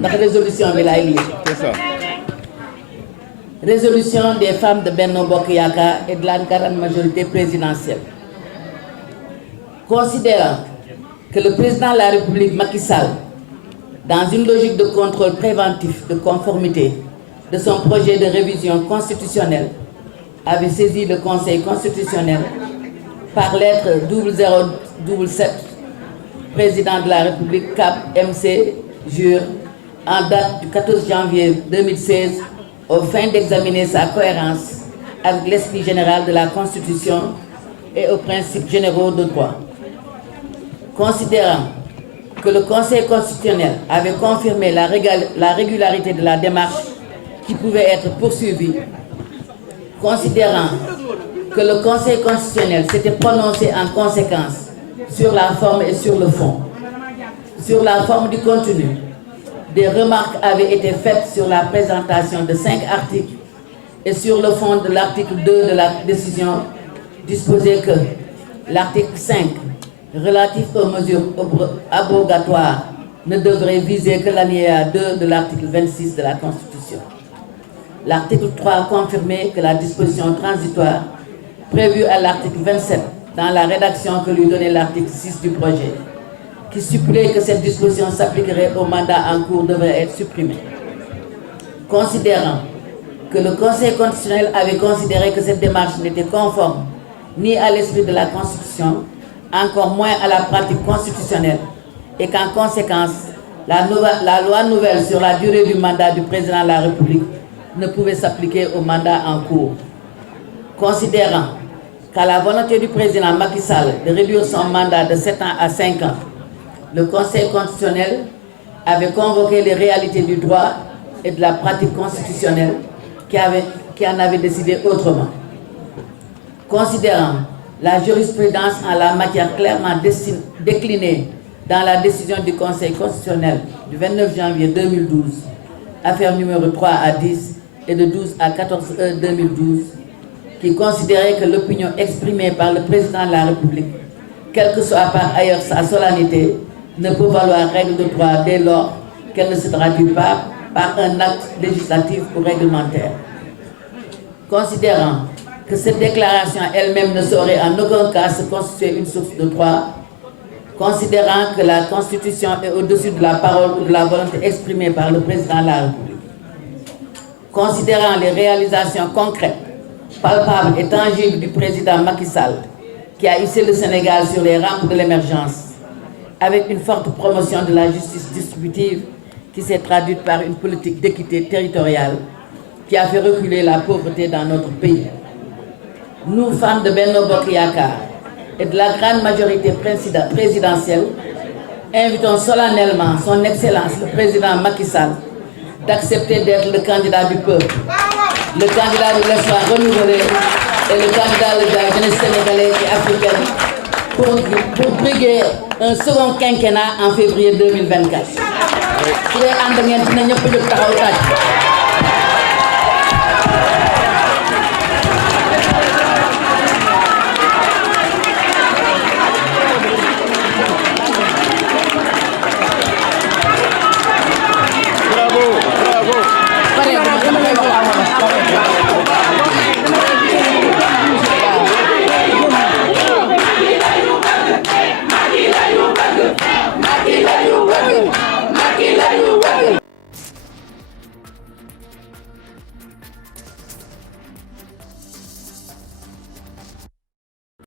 La résolution de la Ligue. C'est ça. Résolution des femmes de Benno Bokk Yakaar et de la grande majorité présidentielle. Considérant que le président de la République Macky Sall, dans une logique de contrôle préventif de conformité de son projet de révision constitutionnelle, avait saisi le Conseil constitutionnel par lettre 0077, président de la République CAP MC Jure, en date du 14 janvier 2016, aux fins d'examiner sa cohérence avec l'esprit général de la Constitution et aux principes généraux de droit. Considérant que le Conseil constitutionnel avait confirmé la régularité de la démarche qui pouvait être poursuivie, considérant que le Conseil constitutionnel s'était prononcé en conséquence sur la forme et sur le fond. Sur la forme du contenu, des remarques avaient été faites sur la présentation de 5 articles et sur le fond de l'article 2 de la décision disposait que l'article 5 relatif aux mesures abrogatoires ne devrait viser que l'alinéa 2 de l'article 26 de la Constitution. L'article 3 confirmait que la disposition transitoire prévue à l'article 27 dans la rédaction que lui donnait l'article 6 du projet, qui stipulait que cette disposition s'appliquerait au mandat en cours, devrait être supprimée. Considérant que le Conseil constitutionnel avait considéré que cette démarche n'était conforme ni à l'esprit de la Constitution, encore moins à la pratique constitutionnelle, et qu'en conséquence, la loi nouvelle sur la durée du mandat du président de la République ne pouvait s'appliquer au mandat en cours. Considérant qu'à la volonté du président Macky Sall de réduire son mandat de 7 ans à 5 ans, le Conseil constitutionnel avait convoqué les réalités du droit et de la pratique constitutionnelle qui en avait décidé autrement. Considérant la jurisprudence en la matière clairement déclinée dans la décision du Conseil constitutionnel du 29 janvier 2012, affaire numéro 3 à 10 et de 12 à 14 heures 2012, qui considérait que l'opinion exprimée par le président de la République, quelle que soit par ailleurs sa solennité, ne peut valoir règle de droit dès lors qu'elle ne se traduit pas par un acte législatif ou réglementaire. Considérant que cette déclaration elle-même ne saurait en aucun cas se constituer une source de droit, considérant que la Constitution est au-dessus de la parole ou de la volonté exprimée par le président de la République, considérant les réalisations concrètes, palpables et tangibles du président Macky Sall, qui a hissé le Sénégal sur les rampes de l'émergence, avec une forte promotion de la justice distributive qui s'est traduite par une politique d'équité territoriale qui a fait reculer la pauvreté dans notre pays. Nous, femmes de Benno Bokk Yakaar et de la grande majorité présidentielle, invitons solennellement son Excellence le président Macky Sall d'accepter d'être le candidat du peuple, le candidat de l'espoir renouvelé et le candidat de la jeunesse sénégalaise et africaine pour briguer un second quinquennat en février 2024.